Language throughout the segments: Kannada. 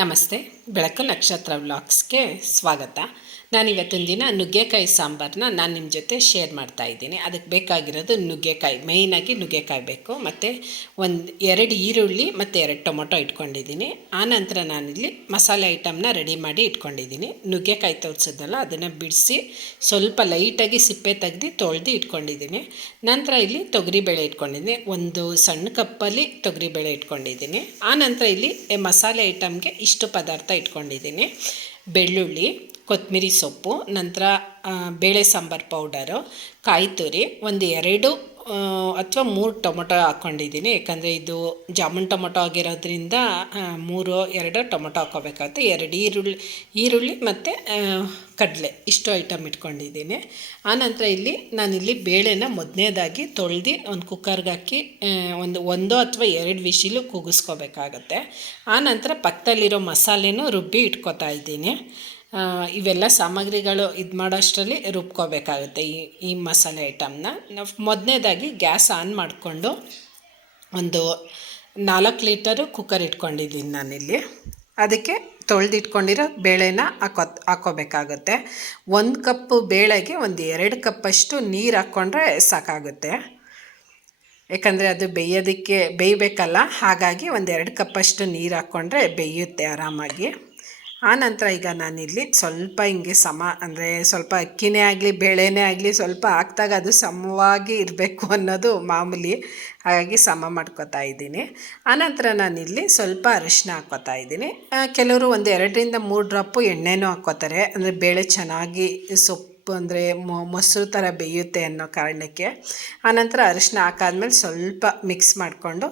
ನಮಸ್ತೆ, ಬೆಳಕು ನಕ್ಷತ್ರ ವ್ಲಾಗ್ಸ್ಗೆ ಸ್ವಾಗತ. ನಾನಿವತ್ತಿನ ದಿನ ನುಗ್ಗೆಕಾಯಿ ಸಾಂಬಾರನ್ನ ನಾನು ನಿಮ್ಮ ಜೊತೆ ಶೇರ್ ಮಾಡ್ತಾ ಇದ್ದೀನಿ. ಅದಕ್ಕೆ ಬೇಕಾಗಿರೋದು ನುಗ್ಗೆಕಾಯಿ, ಮೇಯ್ನಾಗಿ ನುಗ್ಗೆಕಾಯಿ ಬೇಕು, ಮತ್ತು ಎರಡು ಈರುಳ್ಳಿ ಮತ್ತು 2 ಟೊಮೊಟೊ ಇಟ್ಕೊಂಡಿದ್ದೀನಿ. ಆನಂತರ ನಾನಿಲ್ಲಿ ಮಸಾಲೆ ಐಟಮ್ನ ರೆಡಿ ಮಾಡಿ ಇಟ್ಕೊಂಡಿದ್ದೀನಿ. ನುಗ್ಗೆಕಾಯಿ ತೋರಿಸಿದ್ನಲ್ಲ ಅದನ್ನು ಬಿಡಿಸಿ ಸ್ವಲ್ಪ ಲೈಟಾಗಿ ಸಿಪ್ಪೆ ತೆಗೆದು ತೊಳೆದು ಇಟ್ಕೊಂಡಿದ್ದೀನಿ. ನಂತರ ಇಲ್ಲಿ ತೊಗರಿಬೇಳೆ ಇಟ್ಕೊಂಡಿದ್ದೀನಿ, ಒಂದು ಸಣ್ಣ ಕಪ್ಪಲ್ಲಿ ತೊಗರಿಬೇಳೆ ಇಟ್ಕೊಂಡಿದ್ದೀನಿ. ಆನಂತರ ಇಲ್ಲಿ ಮಸಾಲೆ ಐಟಮ್ಗೆ ಇಷ್ಟು ಪದಾರ್ಥ ಇಟ್ಕೊಂಡಿದ್ದೀನಿ: ಬೆಳ್ಳುಳ್ಳಿ, ಕೊತ್ತಂಬರಿ ಸೊಪ್ಪು, ನಂತರ ಬೇಳೆ ಸಾಂಬಾರು ಪೌಡರು, ಕಾಯಿ ತುರಿ, ಒಂದು 2 ಅಥವಾ 3 ಟೊಮೊಟೊ ಹಾಕ್ಕೊಂಡಿದ್ದೀನಿ. ಯಾಕಂದರೆ ಇದು ಜಾಮೂನ್ ಟೊಮೊಟೊ ಆಗಿರೋದ್ರಿಂದ 2 ಟೊಮೊಟೊ ಹಾಕ್ಕೋಬೇಕಾಗುತ್ತೆ. 2 ಈರುಳ್ಳಿ ಮತ್ತು ಕಡಲೆ, ಇಷ್ಟು ಐಟಮ್ ಇಟ್ಕೊಂಡಿದ್ದೀನಿ. ಆನಂತರ ನಾನಿಲ್ಲಿ ಬೇಳೆನ ಮೊದಲನೇದಾಗಿ ತೊಳೆದು ಒಂದು ಕುಕ್ಕರ್ಗೆ ಹಾಕಿ ಒಂದು ಅಥವಾ 2 ವಿಶಿಲು ಕೂಗಿಸ್ಕೋಬೇಕಾಗತ್ತೆ. ಆನಂತರ ಪಕ್ಕದಲ್ಲಿರೋ ಮಸಾಲೆನೂ ರುಬ್ಬಿ ಇಟ್ಕೋತಾ ಇದ್ದೀನಿ. ಇವೆಲ್ಲ ಸಾಮಗ್ರಿಗಳು ಮಾಡೋ ಅಷ್ಟರಲ್ಲಿ ರುಬ್ಕೋಬೇಕಾಗುತ್ತೆ ಈ ಮಸಾಲೆ ಐಟಮ್ನ. ನಾವು ಮೊದಲನೇದಾಗಿ ಗ್ಯಾಸ್ ಆನ್ ಮಾಡಿಕೊಂಡು ಒಂದು 4 ಲೀಟರು ಕುಕ್ಕರ್ ಇಟ್ಕೊಂಡಿದ್ದೀನಿ ನಾನಿಲ್ಲಿ. ಅದಕ್ಕೆ ತೊಳೆದಿಟ್ಕೊಂಡಿರೋ ಬೇಳೆನ ಹಾಕ್ಕೋಬೇಕಾಗುತ್ತೆ. 1 ಕಪ್ಪು ಬೇಳೆಗೆ ಒಂದು 2 ಕಪ್ಪಷ್ಟು ನೀರು ಹಾಕ್ಕೊಂಡ್ರೆ ಸಾಕಾಗುತ್ತೆ. ಯಾಕಂದರೆ ಅದು ಬೇಯಬೇಕಲ್ಲ, ಹಾಗಾಗಿ ಒಂದು 2 ಕಪ್ಪಷ್ಟು ನೀರು ಹಾಕ್ಕೊಂಡ್ರೆ ಬೇಯುತ್ತೆ ಆರಾಮಾಗಿ. ಆನಂತರ ಈಗ ನಾನಿಲ್ಲಿ ಸ್ವಲ್ಪ ಹಿಂಗೆ ಅಂದರೆ ಸ್ವಲ್ಪ ಅಕ್ಕಿನೇ ಆಗಲಿ ಬೇಳೆನೇ ಆಗಲಿ ಸ್ವಲ್ಪ ಹಾಕ್ದಾಗ ಅದು ಸಮವಾಗಿ ಇರಬೇಕು ಅನ್ನೋದು ಮಾಮೂಲಿ, ಹಾಗಾಗಿ ಸಮ ಮಾಡ್ಕೊತಾ ಇದ್ದೀನಿ. ಆನಂತರ ನಾನಿಲ್ಲಿ ಸ್ವಲ್ಪ ಅರಿಶಿನ ಹಾಕ್ಕೋತಾ ಇದ್ದೀನಿ. ಕೆಲವರು ಒಂದು 2ರಿಂದ 3 ಡ್ರಾಪು ಎಣ್ಣೆನೂ ಹಾಕ್ಕೋತಾರೆ, ಅಂದರೆ ಬೇಳೆ ಚೆನ್ನಾಗಿ ಸೊಪ್ಪು ಅಂದರೆ ಮೊಸರು ಥರ ಬೇಯುತ್ತೆ ಅನ್ನೋ ಕಾರಣಕ್ಕೆ. ಆನಂತರ ಅರಿಶಿನ ಹಾಕಾದ್ಮೇಲೆ ಸ್ವಲ್ಪ ಮಿಕ್ಸ್ ಮಾಡಿಕೊಂಡು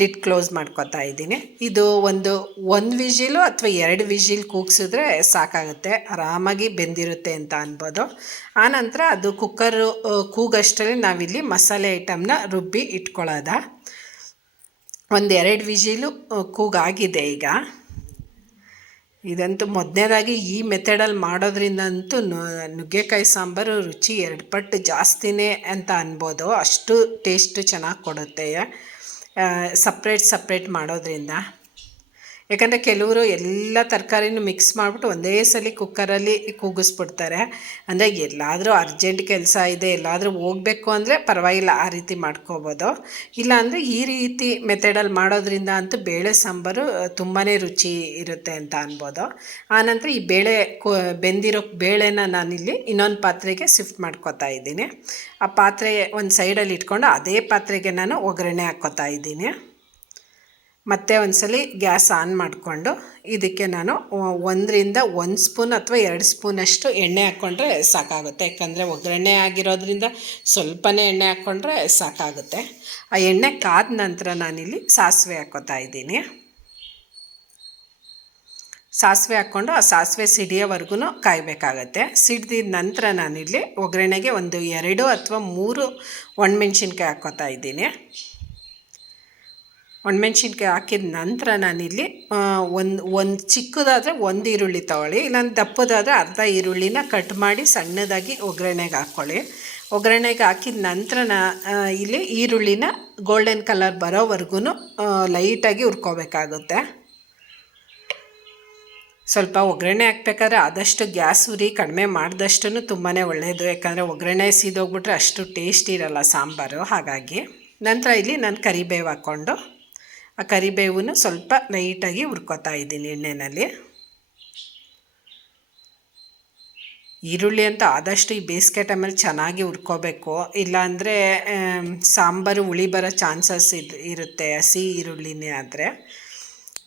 ಲಿಡ್ ಕ್ಲೋಸ್ ಮಾಡ್ಕೊತಾ ಇದ್ದೀನಿ. ಇದು ಒಂದು ವಿಜಿಲು ಅಥವಾ 2 ವಿಜಿಲ್ ಕೂಗಿಸಿದ್ರೆ ಸಾಕಾಗುತ್ತೆ, ಆರಾಮಾಗಿ ಬೆಂದಿರುತ್ತೆ ಅಂತ ಅನ್ಬೋದು. ಆನಂತರ ಅದು ಕುಕ್ಕರು ಕೂಗಷ್ಟರಲ್ಲಿ ನಾವಿಲ್ಲಿ ಮಸಾಲೆ ಐಟಮ್ನ ರುಬ್ಬಿ ಇಟ್ಕೊಳ್ಳೋದ. ಒಂದು 2 ವಿಜಿಲು ಕೂಗಾಗಿದೆ ಈಗ. ಇದಂತೂ ಮೊದಲನೇದಾಗಿ ಈ ಮೆಥಡಲ್ಲಿ ಮಾಡೋದ್ರಿಂದಂತೂ ನುಗ್ಗೆಕಾಯಿ ಸಾಂಬಾರು ರುಚಿ 2 ಪಟ್ಟು ಜಾಸ್ತಿನೇ ಅಂತ ಅನ್ಬೋದು, ಅಷ್ಟು ಟೇಸ್ಟು ಚೆನ್ನಾಗಿ ಕೊಡುತ್ತೆ ಸಪ್ರೇಟ್ ಮಾಡೋದ್ರಿಂದ. ಯಾಕಂದರೆ ಕೆಲವರು ಎಲ್ಲ ತರಕಾರಿನೂ ಮಿಕ್ಸ್ ಮಾಡಿಬಿಟ್ಟು ಒಂದೇ ಸಲ ಕುಕ್ಕರಲ್ಲಿ ಕೂಗಿಸ್ಬಿಡ್ತಾರೆ. ಅಂದರೆ ಎಲ್ಲಾದರೂ ಅರ್ಜೆಂಟ್ ಕೆಲಸ ಇದೆ, ಎಲ್ಲಾದರೂ ಹೋಗಬೇಕು ಅಂದರೆ ಪರವಾಗಿಲ್ಲ, ಆ ರೀತಿ ಮಾಡ್ಕೋಬೋದು. ಇಲ್ಲಾಂದರೆ ಈ ರೀತಿ ಮೆಥಡಲ್ಲಿ ಮಾಡೋದ್ರಿಂದ ಅಂತೂ ಬೇಳೆ ಸಾಂಬಾರು ತುಂಬಾ ರುಚಿ ಇರುತ್ತೆ ಅಂತ ಅನ್ಬೋದು. ಆನಂತರ ಈ ಬೆಂದಿರೋ ಬೇಳೆನ ನಾನಿಲ್ಲಿ ಇನ್ನೊಂದು ಪಾತ್ರೆಗೆ ಶಿಫ್ಟ್ ಮಾಡ್ಕೋತಾ ಇದ್ದೀನಿ. ಆ ಪಾತ್ರೆ ಒಂದು ಸೈಡಲ್ಲಿ ಇಟ್ಕೊಂಡು ಅದೇ ಪಾತ್ರೆಗೆ ನಾನು ಒಗ್ಗರಣೆ ಹಾಕ್ಕೋತಾ ಇದ್ದೀನಿ. ಮತ್ತೆ ಒಂದ್ಸಲ ಗ್ಯಾಸ್ ಆನ್ ಮಾಡಿಕೊಂಡು ಇದಕ್ಕೆ ನಾನು 1ರಿಂದ 1 ಸ್ಪೂನ್ ಅಥವಾ 2 ಸ್ಪೂನಷ್ಟು ಎಣ್ಣೆ ಹಾಕ್ಕೊಂಡ್ರೆ ಸಾಕಾಗುತ್ತೆ. ಯಾಕಂದರೆ ಒಗ್ಗರಣೆ ಆಗಿರೋದ್ರಿಂದ ಸ್ವಲ್ಪನೇ ಎಣ್ಣೆ ಹಾಕ್ಕೊಂಡ್ರೆ ಸಾಕಾಗುತ್ತೆ. ಆ ಎಣ್ಣೆ ಕಾದ ನಂತರ ನಾನಿಲ್ಲಿ ಸಾಸಿವೆ ಹಾಕ್ಕೋತಾ ಇದ್ದೀನಿ. ಸಾಸಿವೆ ಹಾಕ್ಕೊಂಡು ಆ ಸಾಸಿವೆ ಸಿಡಿಯೋವರೆಗೂ ಕಾಯಬೇಕಾಗತ್ತೆ. ಸಿಡಿದ ನಂತರ ನಾನಿಲ್ಲಿ ಒಗ್ಗರಣೆಗೆ ಒಂದು 2 ಅಥವಾ 3 ಒಣಮೆಣ್ಸಿನ್ಕಾಯಿ ಹಾಕ್ಕೋತಾ ಇದ್ದೀನಿ. ಒಣಮೆಣ್ಸಿನ್ಕಾಯಿ ಹಾಕಿದ ನಂತರ ನಾನಿಲ್ಲಿ ಒಂದು ಚಿಕ್ಕದಾದರೆ 1 ಈರುಳ್ಳಿ ತೊಗೊಳ್ಳಿ, ಇಲ್ಲಾಂದ್ರೆ ದಪ್ಪದಾದರೆ ಅರ್ಧ ಈರುಳ್ಳಿನ ಕಟ್ ಮಾಡಿ ಸಣ್ಣದಾಗಿ ಒಗ್ಗರಣೆಗೆ ಹಾಕ್ಕೊಳ್ಳಿ. ಒಗ್ಗರಣೆಗೆ ಹಾಕಿದ ನಂತರ ಇಲ್ಲಿ ಈರುಳ್ಳಿನ ಗೋಲ್ಡನ್ ಕಲರ್ ಬರೋವರೆಗೂ ಲೈಟಾಗಿ ಹುರ್ಕೋಬೇಕಾಗುತ್ತೆ. ಸ್ವಲ್ಪ ಒಗ್ಗರಣೆ ಹಾಕ್ಬೇಕಾದ್ರೆ ಆದಷ್ಟು ಗ್ಯಾಸ್ ಉರಿ ಕಡಿಮೆ ಮಾಡಿದಷ್ಟು ತುಂಬಾ ಒಳ್ಳೆಯದು. ಯಾಕಂದರೆ ಒಗ್ಗರಣೆ ಸೀದೋಗ್ಬಿಟ್ರೆ ಅಷ್ಟು ಟೇಸ್ಟ್ ಇರೋಲ್ಲ ಸಾಂಬಾರು. ಹಾಗಾಗಿ ನಂತರ ಇಲ್ಲಿ ನಾನು ಕರಿಬೇವು ಹಾಕ್ಕೊಂಡು ಆ ಕರಿಬೇವನ್ನು ಸ್ವಲ್ಪ ಲೈಟಾಗಿ ಹುರ್ಕೋತಾ ಇದ್ದೀನಿ ಎಣ್ಣೆಯಲ್ಲಿ. ಈರುಳ್ಳಿ ಅಂತ ಆದಷ್ಟು ಈ ಬೇಸಿಗೆ ಟೈಮಲ್ಲಿ ಚೆನ್ನಾಗಿ ಹುರ್ಕೋಬೇಕು, ಇಲ್ಲಾಂದರೆ ಸಾಂಬಾರು ಹುಳಿ ಬರೋ ಚಾನ್ಸಸ್ ಇರುತ್ತೆ ಹಸಿ ಈರುಳ್ಳಿನೇ ಆದರೆ.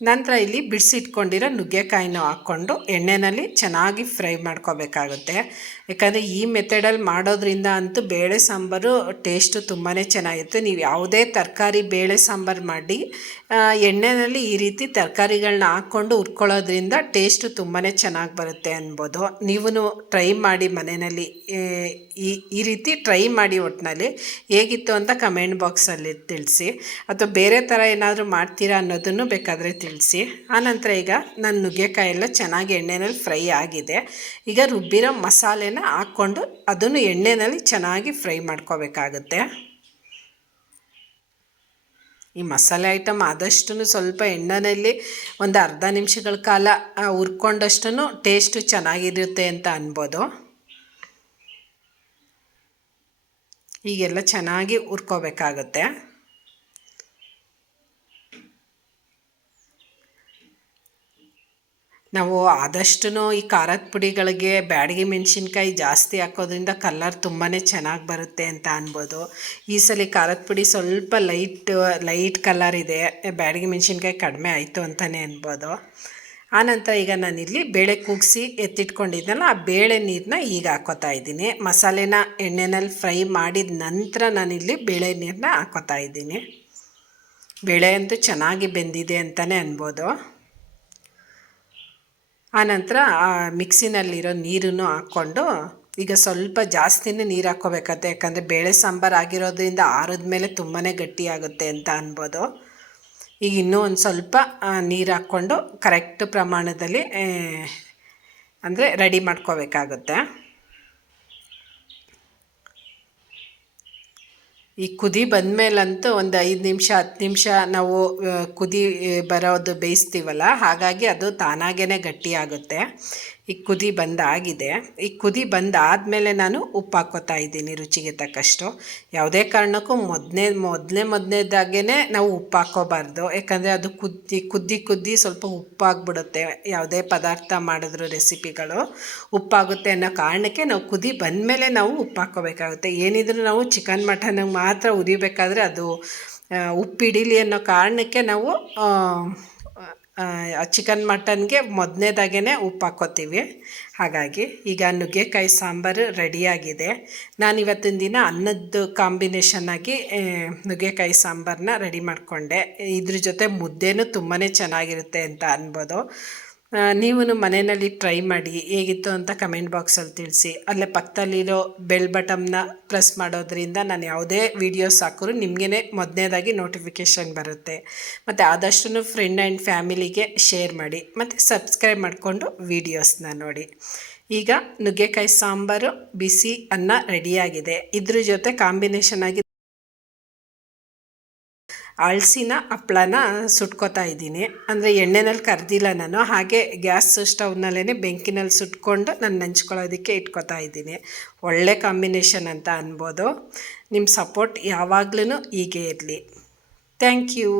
ನಂತರ ಇಲ್ಲಿ ಬಿಡಿಸಿಟ್ಕೊಂಡಿರೋ ನುಗ್ಗೆಕಾಯಿನೂ ಹಾಕ್ಕೊಂಡು ಎಣ್ಣೆಯಲ್ಲಿ ಚೆನ್ನಾಗಿ ಫ್ರೈ ಮಾಡ್ಕೋಬೇಕಾಗುತ್ತೆ. ಯಾಕಂದರೆ ಈ ಮೆಥಡಲ್ಲಿ ಮಾಡೋದ್ರಿಂದ ಅಂತೂ ಬೇಳೆ ಸಾಂಬಾರು ಟೇಸ್ಟು ತುಂಬಾ ಚೆನ್ನಾಗಿರುತ್ತೆ. ನೀವು ಯಾವುದೇ ತರಕಾರಿ ಬೇಳೆ ಸಾಂಬಾರು ಮಾಡಿ ಎಣ್ಣೆಯಲ್ಲಿ ಈ ರೀತಿ ತರಕಾರಿಗಳನ್ನ ಹಾಕ್ಕೊಂಡು ಹುರ್ಕೊಳ್ಳೋದ್ರಿಂದ ಟೇಸ್ಟು ತುಂಬಾ ಚೆನ್ನಾಗಿ ಬರುತ್ತೆ ಅನ್ಬೋದು. ನೀವು ಟ್ರೈ ಮಾಡಿ ಮನೆಯಲ್ಲಿ, ಈ ರೀತಿ ಟ್ರೈ ಮಾಡಿ. ಒಟ್ಟಿನಲ್ಲಿ ಹೇಗಿತ್ತು ಅಂತ ಕಮೆಂಟ್ ಬಾಕ್ಸಲ್ಲಿ ತಿಳಿಸಿ, ಅಥವಾ ಬೇರೆ ಥರ ಏನಾದರೂ ಮಾಡ್ತೀರಾ ಅನ್ನೋದನ್ನು ಬೇಕಾದರೆ ತಿಳಿಸಿ. ಆನಂತರ ಈಗ ನನ್ನ ನುಗ್ಗೆಕಾಯಿ ಎಲ್ಲ ಚೆನ್ನಾಗಿ ಎಣ್ಣೆಯಲ್ಲಿ ಫ್ರೈ ಆಗಿದೆ. ಈಗ ರುಬ್ಬಿರೋ ಮಸಾಲೆನ ಹಾಕ್ಕೊಂಡು ಅದನ್ನು ಎಣ್ಣೆಯಲ್ಲಿ ಚೆನ್ನಾಗಿ ಫ್ರೈ ಮಾಡ್ಕೋಬೇಕಾಗುತ್ತೆ. ಈ ಮಸಾಲೆ ಐಟಮ್ ಆದಷ್ಟು ಸ್ವಲ್ಪ ಎಣ್ಣೆಯಲ್ಲಿ ಒಂದು ಅರ್ಧ ನಿಮಿಷಗಳ ಕಾಲ ಹುರ್ಕೊಂಡಷ್ಟು ಟೇಸ್ಟು ಚೆನ್ನಾಗಿರುತ್ತೆ ಅಂತ ಅನ್ಬೋದು. ಈಗೆಲ್ಲ ಚೆನ್ನಾಗಿ ಹುರ್ಕೋಬೇಕಾಗುತ್ತೆ. ನಾವು ಆದಷ್ಟು ಈ ಖಾರದ ಪುಡಿಗಳಿಗೆ ಬ್ಯಾಡಗಿ ಮೆಣಸಿನ್ಕಾಯಿ ಜಾಸ್ತಿ ಹಾಕೋದ್ರಿಂದ ಕಲರ್ ತುಂಬಾ ಚೆನ್ನಾಗಿ ಬರುತ್ತೆ ಅಂತ ಅನ್ಬೋದು. ಈ ಸಲ ಖಾರದ ಪುಡಿ ಸ್ವಲ್ಪ ಲೈಟ್ ಕಲರ್ ಇದೆ, ಬ್ಯಾಡಗಿ ಮೆಣಸಿನ್ಕಾಯಿ ಕಡಿಮೆ ಆಯಿತು ಅಂತಲೇ ಅನ್ಬೋದು. ಆನಂತರ ಈಗ ನಾನಿಲ್ಲಿ ಬೇಳೆ ಕೂಗಿಸಿ ಎತ್ತಿಟ್ಕೊಂಡಿದ್ನಲ್ಲ, ಆ ಬೇಳೆ ನೀರನ್ನ ಈಗ ಹಾಕೋತಾ ಇದ್ದೀನಿ. ಮಸಾಲೆನ ಎಣ್ಣೆನಲ್ಲಿ ಫ್ರೈ ಮಾಡಿದ ನಂತರ ನಾನಿಲ್ಲಿ ಬೇಳೆ ನೀರನ್ನ ಹಾಕೋತಾ ಇದ್ದೀನಿ. ಬೇಳೆ ಅಂತೂ ಚೆನ್ನಾಗಿ ಬೆಂದಿದೆ ಅಂತಲೇ ಅನ್ಬೋದು. ಆನಂತರ ಮಿಕ್ಸಿನಲ್ಲಿರೋ ನೀರನ್ನು ಹಾಕ್ಕೊಂಡು ಈಗ ಸ್ವಲ್ಪ ಜಾಸ್ತಿನೇ ನೀರು ಹಾಕ್ಕೋಬೇಕಾಗುತ್ತೆ, ಯಾಕಂದರೆ ಬೇಳೆ ಸಾಂಬಾರು ಆಗಿರೋದ್ರಿಂದ ಆರಿದ ಮೇಲೆ ತುಂಬಾ ಗಟ್ಟಿಯಾಗುತ್ತೆ ಅಂತ ಅನ್ಬೋದು. ಈಗ ಇನ್ನೂ ಒಂದು ಸ್ವಲ್ಪ ನೀರು ಹಾಕ್ಕೊಂಡು ಕರೆಕ್ಟ್ ಪ್ರಮಾಣದಲ್ಲಿ ಅಂದರೆ ರೆಡಿ ಮಾಡ್ಕೋಬೇಕಾಗುತ್ತೆ. ಈ ಕುದಿ ಬಂದಮೇಲಂತೂ ಒಂದು 5 ನಿಮಿಷ 10 ನಿಮಿಷ ನಾವು ಕುದಿ ಬರೋದು ಬೇಯಿಸ್ತೀವಲ್ಲ, ಹಾಗಾಗಿ ಅದು ತಾನಾಗೇ ಗಟ್ಟಿಯಾಗುತ್ತೆ. ಈಗ ಕುದಿ ಬಂದಾಗಿದೆ. ಈ ಕುದಿ ಬಂದಾದಮೇಲೆ ನಾನು ಉಪ್ಪು ಹಾಕ್ಕೋತಾ ಇದ್ದೀನಿ ರುಚಿಗೆ ತಕ್ಕಷ್ಟು. ಯಾವುದೇ ಕಾರಣಕ್ಕೂ ಮೊದಲನೇದಾಗೇ ನಾವು ಉಪ್ಪು ಹಾಕ್ಕೋಬಾರ್ದು, ಯಾಕಂದರೆ ಅದು ಕುದ್ದಿ ಸ್ವಲ್ಪ ಉಪ್ಪಾಗ್ಬಿಡುತ್ತೆ. ಯಾವುದೇ ಪದಾರ್ಥ ಮಾಡಿದ್ರು ರೆಸಿಪಿಗಳು ಉಪ್ಪಾಗುತ್ತೆ ಅನ್ನೋ ಕಾರಣಕ್ಕೆ ನಾವು ಕುದಿ ಬಂದಮೇಲೆ ನಾವು ಉಪ್ಪು ಹಾಕ್ಕೋಬೇಕಾಗುತ್ತೆ. ಏನಿದ್ರು ನಾವು ಚಿಕನ್ ಮಟನ್ಗೆ ಮಾತ್ರ ಉರಿಬೇಕಾದ್ರೆ ಅದು ಉಪ್ಪು ಹಿಡೀಲಿ ಅನ್ನೋ ಕಾರಣಕ್ಕೆ ನಾವು ಚಿಕನ್ ಮಟನ್ಗೆ ಮೊದಲನೇದಾಗೇ ಉಪ್ಪು ಹಾಕ್ಕೋತೀವಿ. ಹಾಗಾಗಿ ಈಗ ನುಗ್ಗೆಕಾಯಿ ಸಾಂಬಾರು ರೆಡಿಯಾಗಿದೆ. ನಾನಿವತ್ತಿನ ದಿನ ಅನ್ನದ ಕಾಂಬಿನೇಷನ್ನಾಗಿ ನುಗ್ಗೆಕಾಯಿ ಸಾಂಬಾರನ್ನ ರೆಡಿ ಮಾಡಿಕೊಂಡೆ. ಇದ್ರ ಜೊತೆ ಮುದ್ದೆನೂ ತುಂಬಾ ಚೆನ್ನಾಗಿರುತ್ತೆ ಅಂತ ಅನ್ಬೋದು. ನೀವು ಮನೆಯಲ್ಲಿ ಟ್ರೈ ಮಾಡಿ, ಹೇಗಿತ್ತು ಅಂತ ಕಮೆಂಟ್ ಬಾಕ್ಸಲ್ಲಿ ತಿಳಿಸಿ. ಅಲ್ಲೇ ಪಕ್ಕದಲ್ಲಿರೋ ಬೆಲ್ ಬಟನ್ನ ಪ್ರೆಸ್ ಮಾಡೋದ್ರಿಂದ ನಾನು ಯಾವುದೇ ವೀಡಿಯೋಸ್ ಹಾಕಿದ್ರು ನಿಮಗೇ ಮೊದಲನೇದಾಗಿ ನೋಟಿಫಿಕೇಷನ್ ಬರುತ್ತೆ. ಮತ್ತು ಆದಷ್ಟು ಫ್ರೆಂಡ್ ಆ್ಯಂಡ್ ಫ್ಯಾಮಿಲಿಗೆ ಶೇರ್ ಮಾಡಿ, ಮತ್ತು ಸಬ್ಸ್ಕ್ರೈಬ್ ಮಾಡಿಕೊಂಡು ವೀಡಿಯೋಸ್ನ ನೋಡಿ. ಈಗ ನುಗ್ಗೆಕಾಯಿ ಸಾಂಬಾರು ಬಿಸಿ ಅನ್ನ ರೆಡಿಯಾಗಿದೆ. ಇದ್ರ ಜೊತೆ ಕಾಂಬಿನೇಷನ್ ಆಗಿ ಅಳಸಿನ ಹಪ್ಳನ ಸುಟ್ಕೋತಾ ಇದ್ದೀನಿ. ಅಂದರೆ ಎಣ್ಣೆನಲ್ಲಿ ಕರೆದಿಲ್ಲ ನಾನು, ಹಾಗೆ ಗ್ಯಾಸ್ ಸ್ಟವ್ನಲ್ಲೇ ಬೆಂಕಿನಲ್ಲಿ ಸುಟ್ಕೊಂಡು ನಾನು ನಂಚ್ಕೊಳ್ಳೋದಕ್ಕೆ ಇಟ್ಕೋತಾ ಇದ್ದೀನಿ. ಒಳ್ಳೆ ಕಾಂಬಿನೇಷನ್ ಅಂತ ಅನ್ಬೋದು. ನಿಮ್ಮ ಸಪೋರ್ಟ್ ಯಾವಾಗಲೂ ಹೀಗೆ ಇರಲಿ. Thank you.